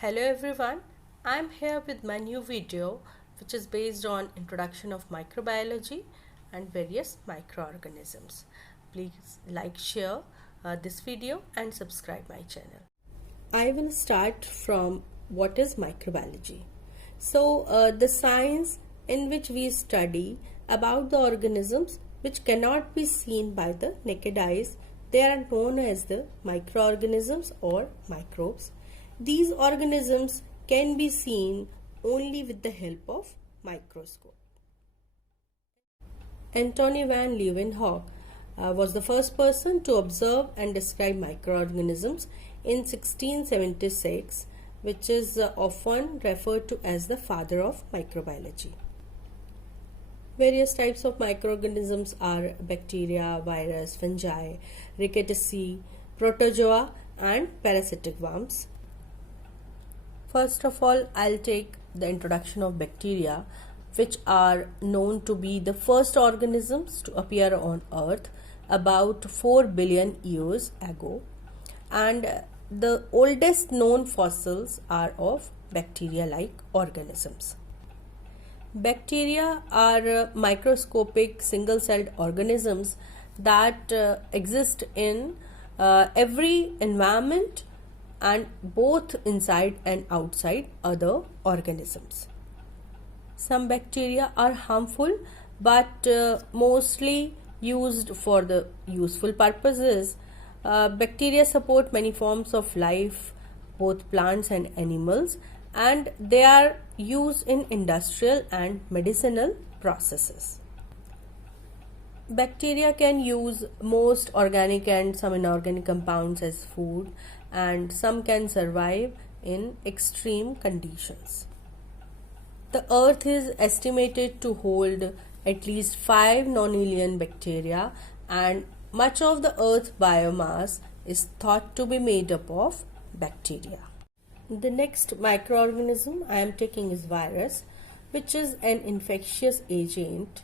Hello everyone, I'm here with my new video which is based on introduction of microbiology and various microorganisms. Please like, share this video and subscribe my channel. I will start from what is microbiology. The science in which we study about the organisms which cannot be seen by the naked eyes, they are known as the microorganisms or microbes. These organisms can be seen only with the help of microscope. Antony van Leeuwenhoek was the first person to observe and describe microorganisms in 1676, which is often referred to as the father of microbiology. Various types of microorganisms are bacteria, virus, fungi, rickety, protozoa and parasitic worms. First of all, I'll take the introduction of bacteria, which are known to be the first organisms to appear on Earth about 4 billion years ago, and the oldest known fossils are of bacteria-like organisms. Bacteria are microscopic single-celled organisms that exist in every environment and both inside and outside other organisms. Some bacteria are harmful but mostly used for the useful purposes. Bacteria support many forms of life, both plants and animals, and they are used in industrial and medicinal processes. Bacteria can use most organic and some inorganic compounds as food, and some can survive in extreme conditions. The earth is estimated to hold at least 5 nonillion bacteria, and much of the earth's biomass is thought to be made up of bacteria. The next microorganism I am taking is virus, which is an infectious agent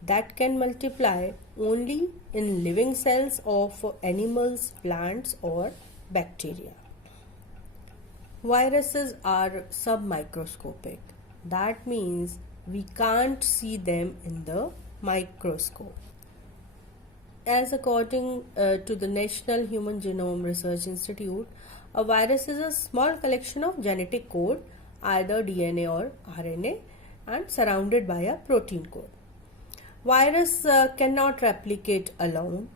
that can multiply only in living cells of animals, plants or bacteria. Viruses are submicroscopic. That means we can't see them in the microscope. As according to the National Human Genome Research Institute, a virus is a small collection of genetic code, either DNA or RNA, and surrounded by a protein code. Virus cannot replicate alone,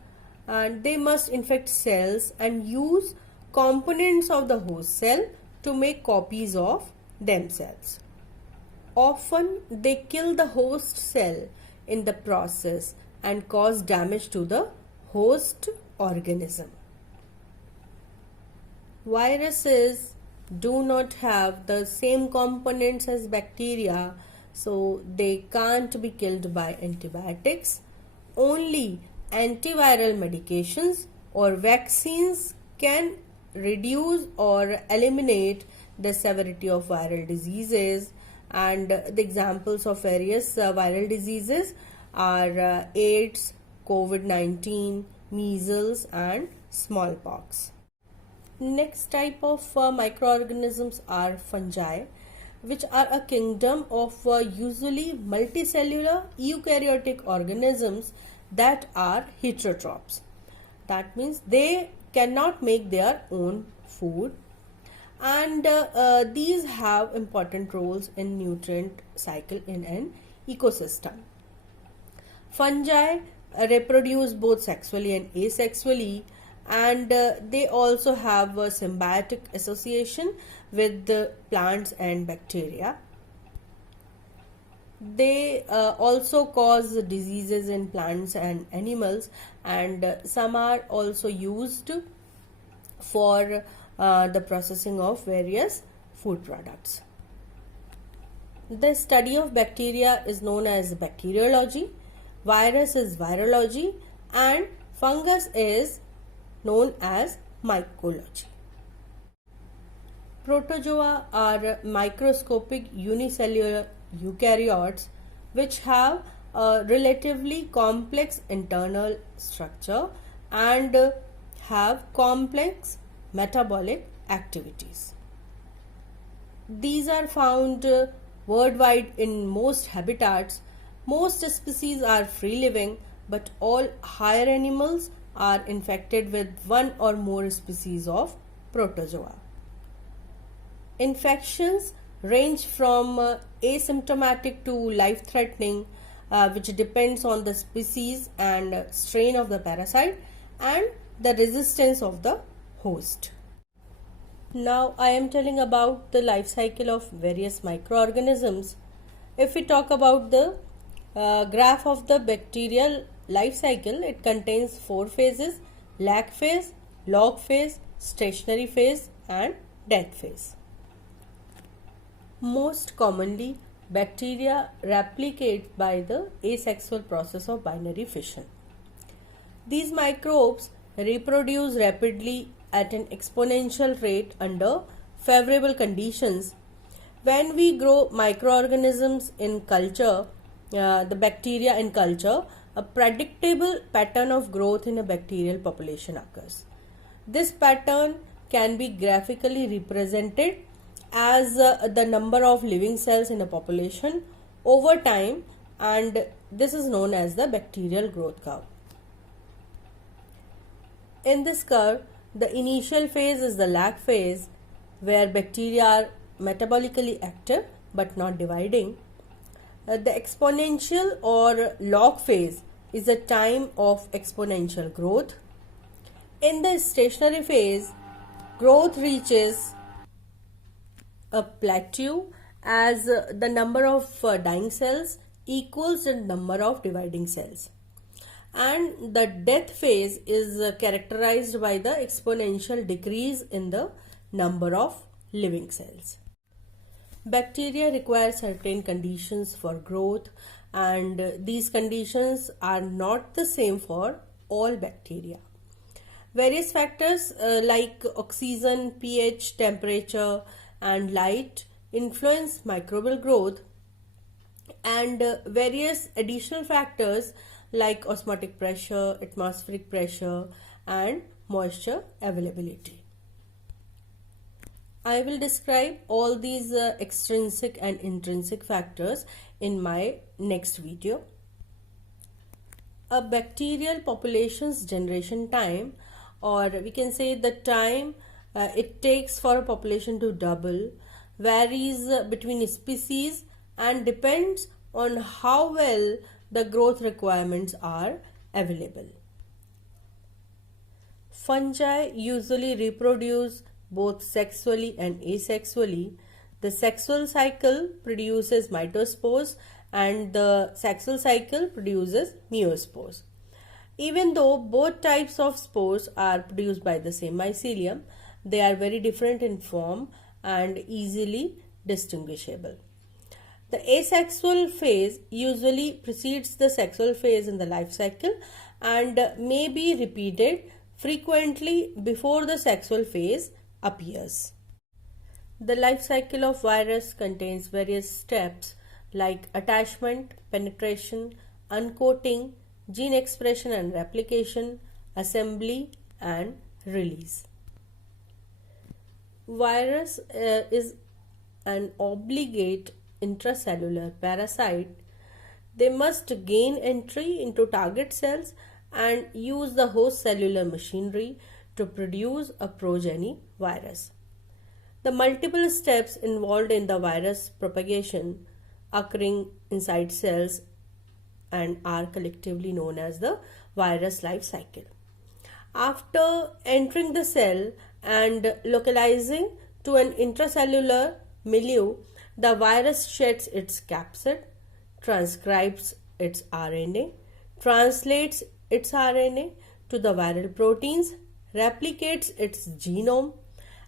and they must infect cells and use components of the host cell to make copies of themselves. Often they kill the host cell in the process and cause damage to the host organism. Viruses do not have the same components as bacteria, so they can't be killed by antibiotics. Only antiviral medications or vaccines can reduce or eliminate the severity of viral diseases, and the examples of various viral diseases are AIDS, COVID-19, measles and smallpox. Next type of microorganisms are fungi, which are a kingdom of usually multicellular eukaryotic organisms that are heterotrophs. That means they cannot make their own food, and these have important roles in nutrient cycle in an ecosystem. Fungi reproduce both sexually and asexually, and they also have a symbiotic association with the plants and bacteria. They also cause diseases in plants and animals, and some are also used for the processing of various food products. The study of bacteria is known as bacteriology, virus is virology, and fungus is known as mycology. Protozoa are microscopic unicellular eukaryotes which have a relatively complex internal structure and have complex metabolic activities. These are found worldwide in most habitats. Most species are free living, but all higher animals are infected with one or more species of protozoa. Infections range from asymptomatic to life threatening, which depends on the species and strain of the parasite and the resistance of the host. Now I am telling about the life cycle of various microorganisms. If we talk about the graph of the bacterial life cycle, it contains four phases: lag phase, log phase, stationary phase and death phase. Most commonly, bacteria replicate by the asexual process of binary fission. These microbes reproduce rapidly at an exponential rate under favorable conditions. When we grow microorganisms in culture, the bacteria in culture, a predictable pattern of growth in a bacterial population occurs. This pattern can be graphically represented as the number of living cells in a population over time, and this is known as the bacterial growth curve. In this curve, the initial phase is the lag phase, where bacteria are metabolically active but not dividing. The exponential or log phase is a time of exponential growth. In the stationary phase, growth reaches a plateau as the number of dying cells equals the number of dividing cells. And the death phase is characterized by the exponential decrease in the number of living cells. Bacteria require certain conditions for growth, and these conditions are not the same for all bacteria. Various factors like oxygen, pH, temperature and light influence microbial growth, and various additional factors like osmotic pressure, atmospheric pressure and moisture availability. I will describe all these extrinsic and intrinsic factors in my next video. A bacterial population's generation time, or we can say the time it takes for a population to double, varies between species and depends on how well the growth requirements are available. Fungi usually reproduce both sexually and asexually. The sexual cycle produces mitospores and the sexual cycle produces meiospores. Even though both types of spores are produced by the same mycelium, they are very different in form and easily distinguishable. The asexual phase usually precedes the sexual phase in the life cycle and may be repeated frequently before the sexual phase appears. The life cycle of virus contains various steps like attachment, penetration, uncoating, gene expression and replication, assembly and release. Virus is an obligate intracellular parasite. They must gain entry into target cells and use the host cellular machinery to produce a progeny virus. The multiple steps involved in the virus propagation occurring inside cells and are collectively known as the virus life cycle. After entering the cell and localizing to an intracellular milieu, the virus sheds its capsid, transcribes its RNA, translates its RNA to the viral proteins, replicates its genome,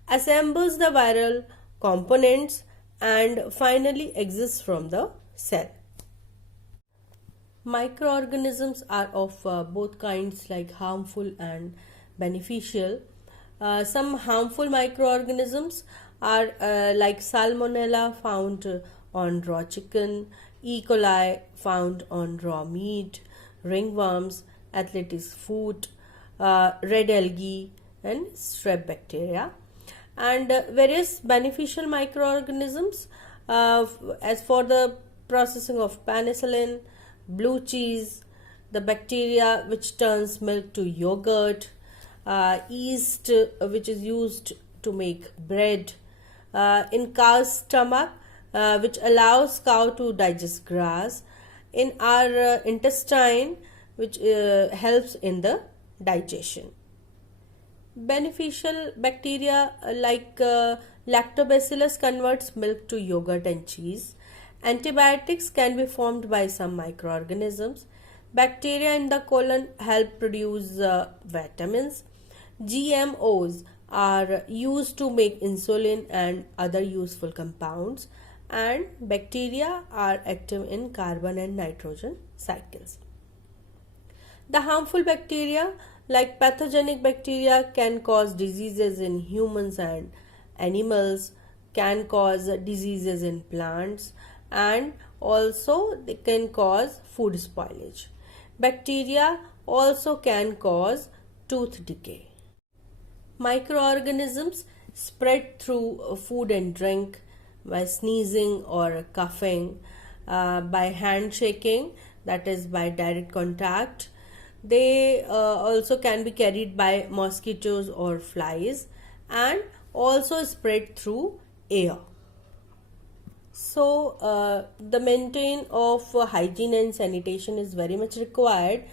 assembles the viral components, and finally exits from the cell. Microorganisms are of both kinds, like harmful and beneficial. Some harmful microorganisms are like Salmonella found on raw chicken, E. coli found on raw meat, ringworms, athlete's foot, red algae and strep bacteria. and various beneficial microorganisms, as for the processing of penicillin, blue cheese, the bacteria which turns milk to yogurt, yeast which is used to make bread, in cow's stomach, which allows cow to digest grass, in our intestine, which helps in the digestion. Beneficial bacteria like lactobacillus converts milk to yogurt and cheese. Antibiotics can be formed by some microorganisms. Bacteria in the colon help produce vitamins. GMOs are used to make insulin and other useful compounds, and bacteria are active in carbon and nitrogen cycles. The harmful bacteria like pathogenic bacteria can cause diseases in humans and animals, can cause diseases in plants, and also they can cause food spoilage. Bacteria also can cause tooth decay. Microorganisms spread through food and drink, by sneezing or coughing, by handshaking, that is by direct contact. They also can be carried by mosquitoes or flies, and also spread through air. So the maintain of hygiene and sanitation is very much required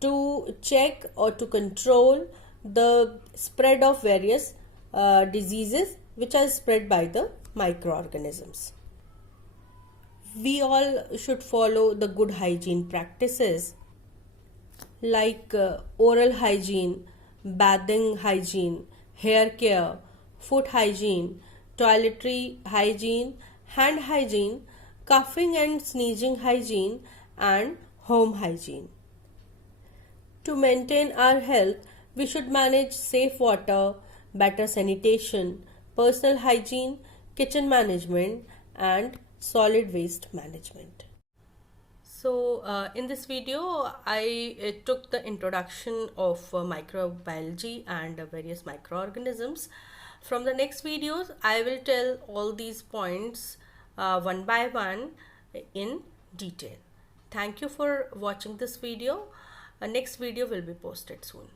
to check or to control the spread of various diseases which are spread by the microorganisms. We all should follow the good hygiene practices like oral hygiene, bathing hygiene, hair care, foot hygiene, toiletry hygiene, hand hygiene, coughing and sneezing hygiene, and home hygiene. To maintain our health, we should manage safe water, better sanitation, personal hygiene, kitchen management, and solid waste management. So in this video, I took the introduction of microbiology and various microorganisms. From the next videos, I will tell all these points one by one in detail. Thank you for watching this video. Next video will be posted soon.